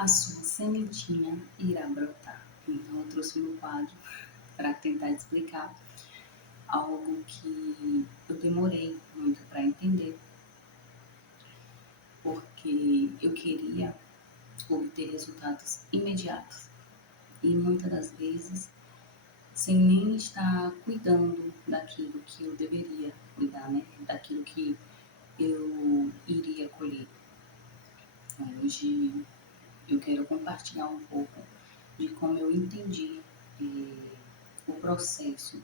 a sua sementinha irá brotar. Então, eu trouxe meu quadro para tentar explicar algo que eu demorei muito para entender, porque eu queria obter resultados imediatos e muitas das vezes sem nem estar cuidando daquilo que eu deveria cuidar, né? Daquilo que eu iria colher. Hoje eu quero compartilhar um pouco de como eu entendi o processo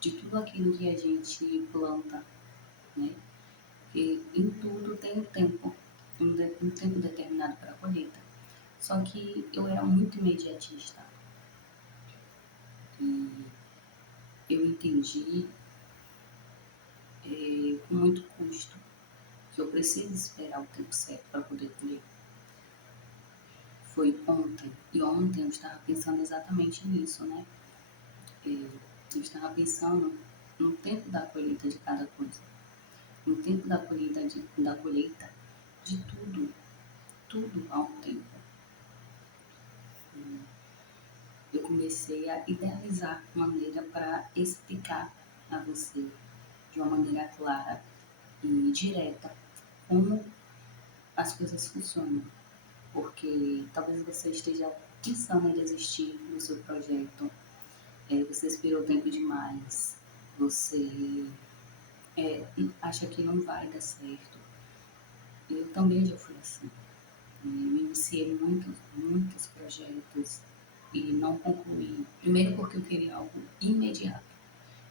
de tudo aquilo que a gente planta, né? Porque em tudo tem um tempo, um tempo determinado para a colheita. Só que eu era muito imediatista e eu entendi com muito custo que eu preciso esperar o tempo certo para poder colher. Foi ontem, e ontem eu estava pensando exatamente nisso, né? Eu estava pensando no tempo da colheita de cada coisa, no tempo da colheita de tudo, tudo há um tempo. Eu comecei a idealizar maneira para explicar a você de uma maneira clara e direta como as coisas funcionam, porque talvez você esteja pensando em desistir do seu projeto, você esperou tempo demais, você acha que não vai dar certo. Eu também já fui assim. Eu iniciei muitos projetos e não concluí. Primeiro porque eu queria algo imediato.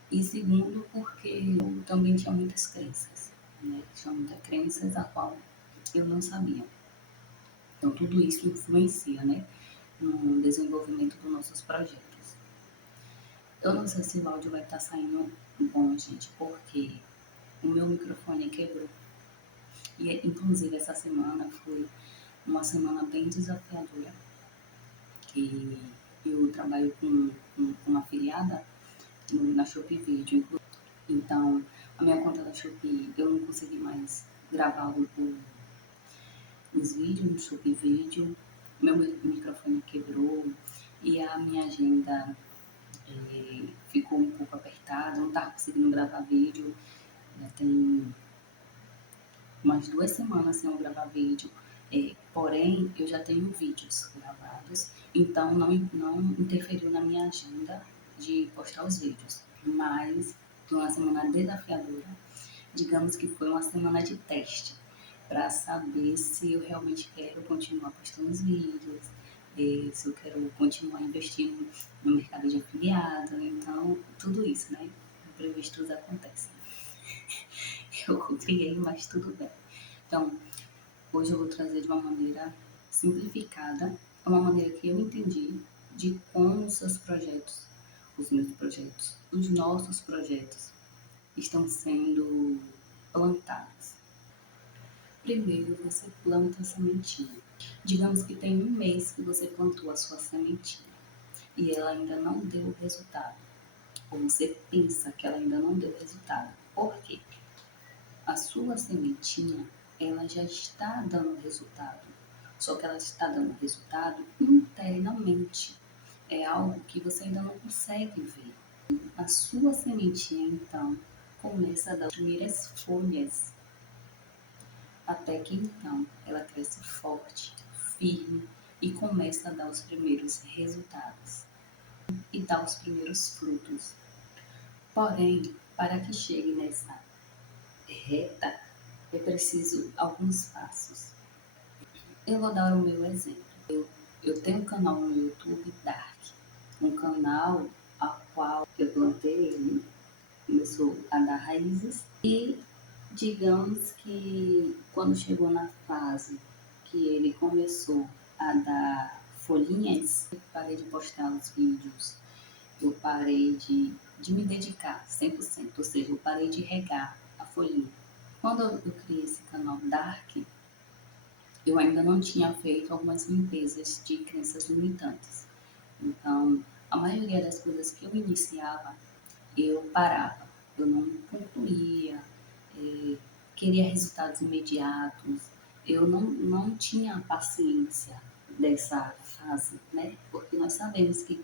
E segundo porque eu também tinha muitas crenças, né? Tinha muitas crenças a qual eu não sabia. Então tudo isso influencia, né? No desenvolvimento dos nossos projetos. Eu não sei se o áudio vai estar saindo bom, gente, porque o meu microfone quebrou. E, inclusive, essa semana foi uma semana bem desafiadora, que eu trabalho com uma afiliada na Shopee Video. Então, a minha conta da Shopee, eu não consegui mais gravar os vídeos no Shopee Video, meu microfone quebrou e a minha agenda ficou um pouco apertada, eu não estava conseguindo gravar vídeo, já tem umas 2 semanas sem eu gravar vídeo, porém eu já tenho vídeos gravados, então não interferiu na minha agenda de postar os vídeos, mas foi uma semana desafiadora, digamos que foi uma semana de teste, para saber se eu realmente quero continuar postando os vídeos, se eu quero continuar investindo no mercado de afiliado, então tudo isso, né? Imprevistos acontecem. Eu criei, mas tudo bem. Então, hoje eu vou trazer de uma maneira simplificada, uma maneira que eu entendi de como os seus projetos, os meus projetos, os nossos projetos estão sendo plantados. Primeiro, você planta a sementinha. Digamos que tem um mês que você plantou a sua sementinha e ela ainda não deu resultado. Ou você pensa que ela ainda não deu resultado. Por quê? A sua sementinha, ela já está dando resultado. Só que ela está dando resultado internamente. É algo que você ainda não consegue ver. A sua sementinha, então, começa a dar as primeiras folhas. Até que, então, ela cresce forte, firme e começa a dar os primeiros resultados. E dá os primeiros frutos. Porém, para que chegue nessa reta, é preciso alguns passos. Eu vou dar o meu exemplo. Eu tenho um canal no YouTube, Dark, um canal a qual eu plantei ele, começou a dar raízes e digamos que quando chegou na fase que ele começou a dar folhinhas, eu parei de postar os vídeos, eu parei de me dedicar 100%, ou seja, eu parei de regar a folhinha. Quando eu criei esse canal Dark, eu ainda não tinha feito algumas limpezas de crenças limitantes. Então, a maioria das coisas que eu iniciava, eu parava, eu não concluía, queria resultados imediatos, eu não tinha paciência, dessa fase, né? Porque nós sabemos que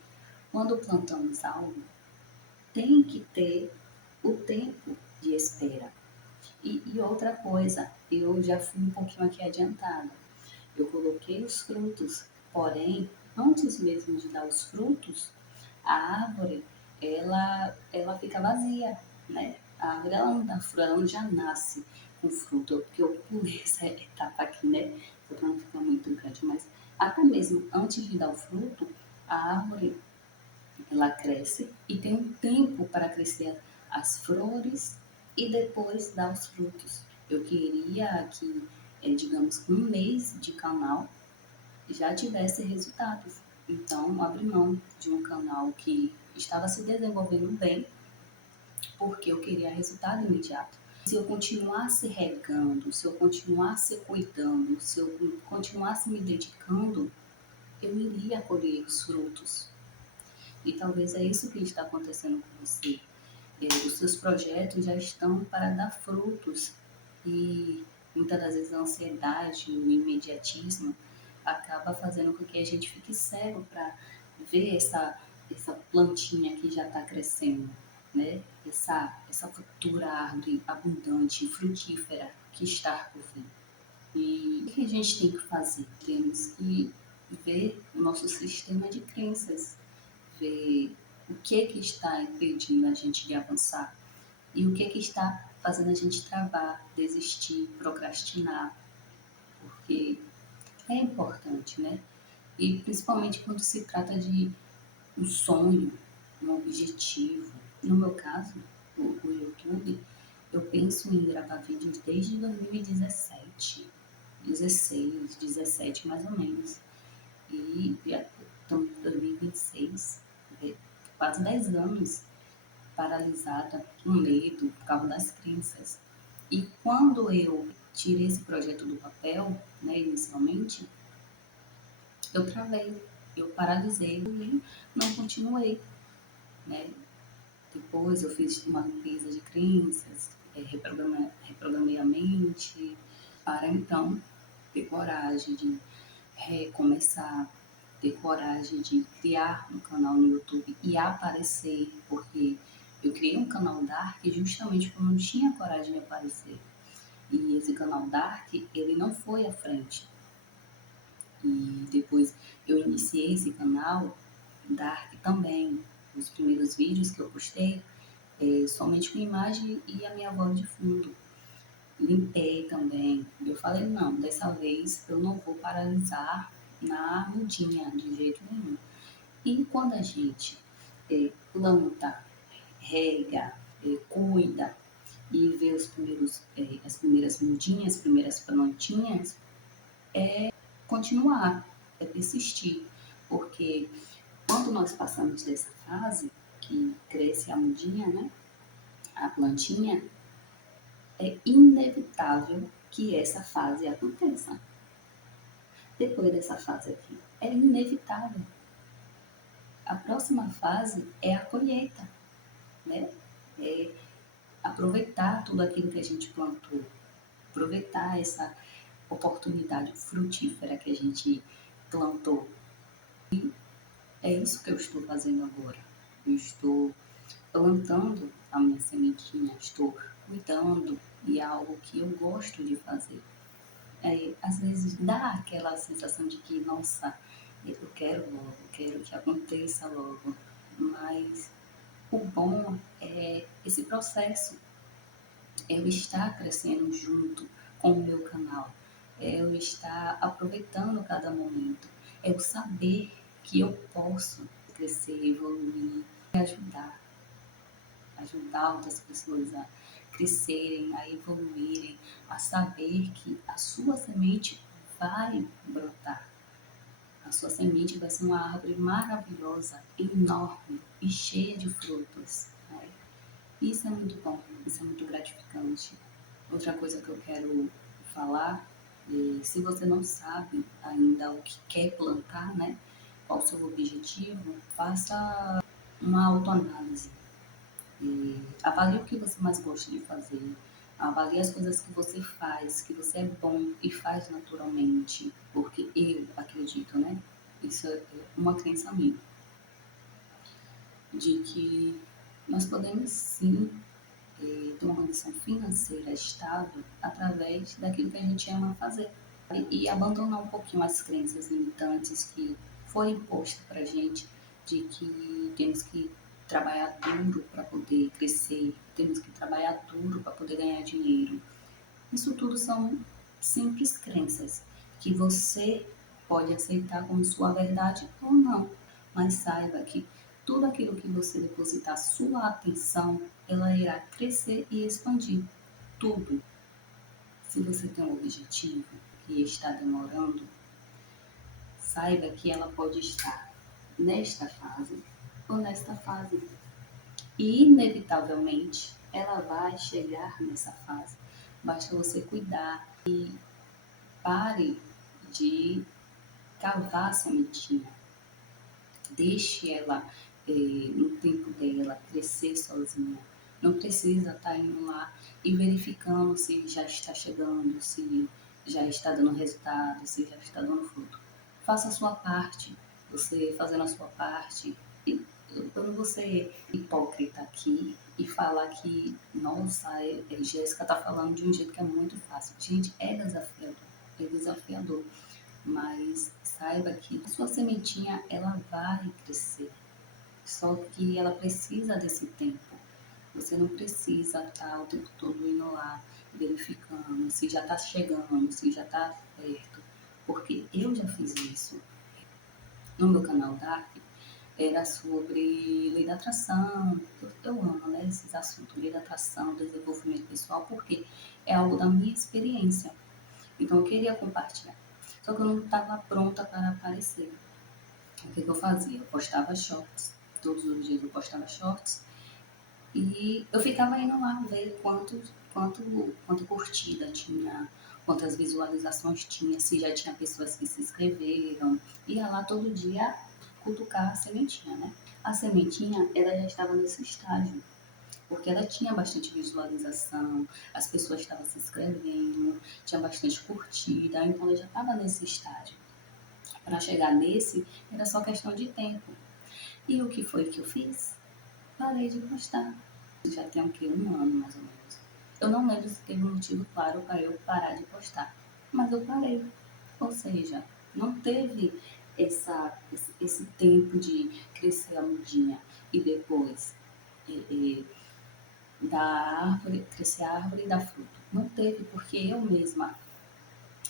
quando plantamos algo, tem que ter o tempo de espera. E outra coisa, eu já fui um pouquinho aqui adiantada. Eu coloquei os frutos, porém, antes mesmo de dar os frutos, a árvore, ela fica vazia, né? A árvore, ela não dá fruto, ela não já nasce com fruto, porque eu pulei essa etapa aqui, né? Só para não ficar muito grande, mas até mesmo antes de dar o fruto, a árvore, ela cresce e tem um tempo para crescer as flores e depois dar os frutos. Eu queria que, digamos, com um mês de canal já tivesse resultados. Então, abri mão de um canal que estava se desenvolvendo bem, porque eu queria resultado imediato. Se eu continuasse regando, se eu continuasse cuidando, se eu continuasse me dedicando, eu iria colher os frutos. E talvez é isso que está acontecendo com você. Os seus projetos já estão para dar frutos e muitas das vezes a ansiedade, o imediatismo acaba fazendo com que a gente fique cego para ver essa plantinha que já está crescendo, né? Essa futura árvore abundante, frutífera que está por vir. E o que a gente tem que fazer? Temos que ver o nosso sistema de crenças, ver o que está impedindo a gente de avançar e o que está fazendo a gente travar, desistir, procrastinar, porque é importante, né? E principalmente quando se trata de um sonho, um objetivo. No meu caso, o YouTube, eu penso em gravar vídeos desde 2017, 16, 17 mais ou menos. E já estamos em 2026, quase 10 anos paralisada, com medo, por causa das crenças. E quando eu tirei esse projeto do papel, né, inicialmente, eu travei, eu paralisei e não continuei, né? Depois eu fiz uma limpeza de crenças, reprogramei a mente, para então ter coragem de recomeçar, ter coragem de criar um canal no YouTube e aparecer, porque eu criei um canal Dark justamente porque eu não tinha coragem de aparecer. E esse canal Dark, ele não foi à frente. E depois eu iniciei esse canal Dark também. Os primeiros vídeos que eu postei, somente com imagem e a minha voz de fundo. Limpei também. Eu falei, não, dessa vez eu não vou paralisar na mudinha de jeito nenhum. E quando a gente planta, rega, cuida e vê as primeiras mudinhas, as primeiras plantinhas, continuar, é persistir. Porque quando nós passamos dessa fase, que cresce a mudinha, né, a plantinha, é inevitável que essa fase aconteça. Depois dessa fase aqui, é inevitável. A próxima fase é a colheita, né? É aproveitar tudo aquilo que a gente plantou, aproveitar essa oportunidade frutífera que a gente plantou. É isso que eu estou fazendo agora. Eu estou plantando a minha sementinha, estou cuidando e é algo que eu gosto de fazer. Às vezes dá aquela sensação de que, nossa, eu quero logo, quero que aconteça logo, mas o bom é esse processo, é eu estar crescendo junto com o meu canal, é eu estar aproveitando cada momento, é eu saber que eu posso crescer, evoluir e ajudar outras pessoas a crescerem, a evoluírem, a saber que a sua semente vai brotar. A sua semente vai ser uma árvore maravilhosa, enorme e cheia de frutos. Né? Isso é muito bom, isso é muito gratificante. Outra coisa que eu quero falar, se você não sabe ainda o que quer plantar, né? Qual o seu objetivo, faça uma autoanálise. Avalie o que você mais gosta de fazer. Avalie as coisas que você faz, que você é bom e faz naturalmente. porque eu acredito, né? Isso é uma crença minha, de que nós podemos sim ter uma condição financeira estável através daquilo que a gente ama fazer. E abandonar um pouquinho as crenças limitantes que foi imposto para a gente, de que temos que trabalhar duro para poder crescer, temos que trabalhar duro para poder ganhar dinheiro. Isso tudo são simples crenças que você pode aceitar como sua verdade ou não, mas saiba que tudo aquilo que você depositar sua atenção, ela irá crescer e expandir. Tudo. Se você tem um objetivo e está demorando, saiba que ela pode estar nesta fase ou nesta fase. E, inevitavelmente, ela vai chegar nessa fase. Basta você cuidar e pare de cavar a sementinha. Deixe ela, no tempo dela, crescer sozinha. Não precisa estar indo lá e verificando se já está chegando, se já está dando resultado, se já está dando fruto. Faça a sua parte. Você fazendo a sua parte, eu não vou ser hipócrita aqui e falar que, nossa, Jéssica está falando de um jeito que é muito fácil. Gente, é desafiador, mas saiba que a sua sementinha, ela vai crescer, só que ela precisa desse tempo. Você não precisa estar o tempo todo indo lá, verificando se já está chegando, se já está perto, porque eu já fiz isso. No meu canal Dark, era sobre lei da atração. Eu amo, né, esses assuntos, lei da atração, desenvolvimento pessoal, porque é algo da minha experiência. Então eu queria compartilhar. Só que eu não estava pronta para aparecer. O que eu fazia? Eu postava shorts. Todos os dias eu postava shorts. E eu ficava indo lá ver quanto curtida tinha, quantas visualizações tinha, se já tinha pessoas que se inscreveram. Ia lá todo dia cutucar a sementinha, né? A sementinha, ela já estava nesse estágio, porque ela tinha bastante visualização, as pessoas estavam se inscrevendo, tinha bastante curtida, então ela já estava nesse estágio. Para chegar nesse, era só questão de tempo. E o que foi que eu fiz? Parei de postar. Já tem o quê? Um ano, mais ou menos. Eu não lembro se teve um motivo claro para eu parar de postar, mas eu parei. Ou seja, não teve esse tempo de crescer a mudinha e depois da árvore, crescer a árvore e dar fruto. Não teve, porque eu mesma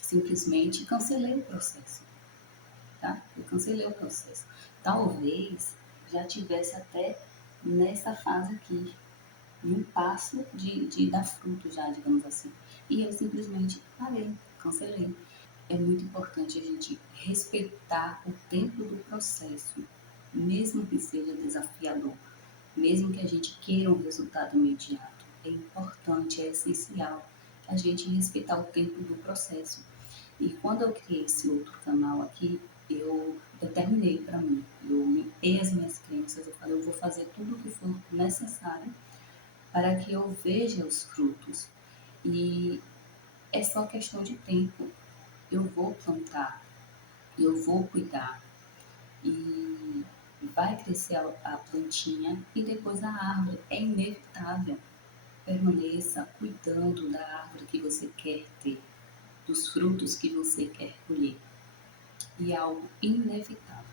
simplesmente cancelei o processo, tá? Eu cancelei o processo. Talvez já tivesse até nessa fase aqui, num passo de dar fruto já, digamos assim. E eu simplesmente parei, cancelei. É muito importante a gente respeitar o tempo do processo, mesmo que seja desafiador, mesmo que a gente queira um resultado imediato. É importante, é essencial a gente respeitar o tempo do processo. E quando eu criei esse outro canal aqui, eu determinei para mim, eu limpei as minhas crenças, eu falei, eu vou fazer tudo o que for necessário para que eu veja os frutos. E é só questão de tempo. Eu vou plantar, eu vou cuidar e vai crescer a plantinha e depois a árvore. É inevitável. Permaneça cuidando da árvore que você quer ter, dos frutos que você quer colher. E é algo inevitável.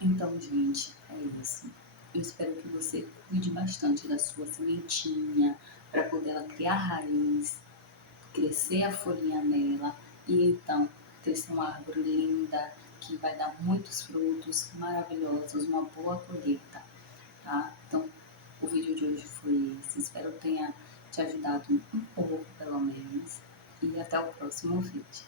Então, gente, é isso. Eu espero que você cuide bastante da sua sementinha para poder ela criar raiz, crescer a folhinha nela e então crescer uma árvore linda que vai dar muitos frutos maravilhosos, uma boa colheita, tá? Então, o vídeo de hoje foi esse. Espero que tenha te ajudado um pouco, pelo menos. E até o próximo vídeo.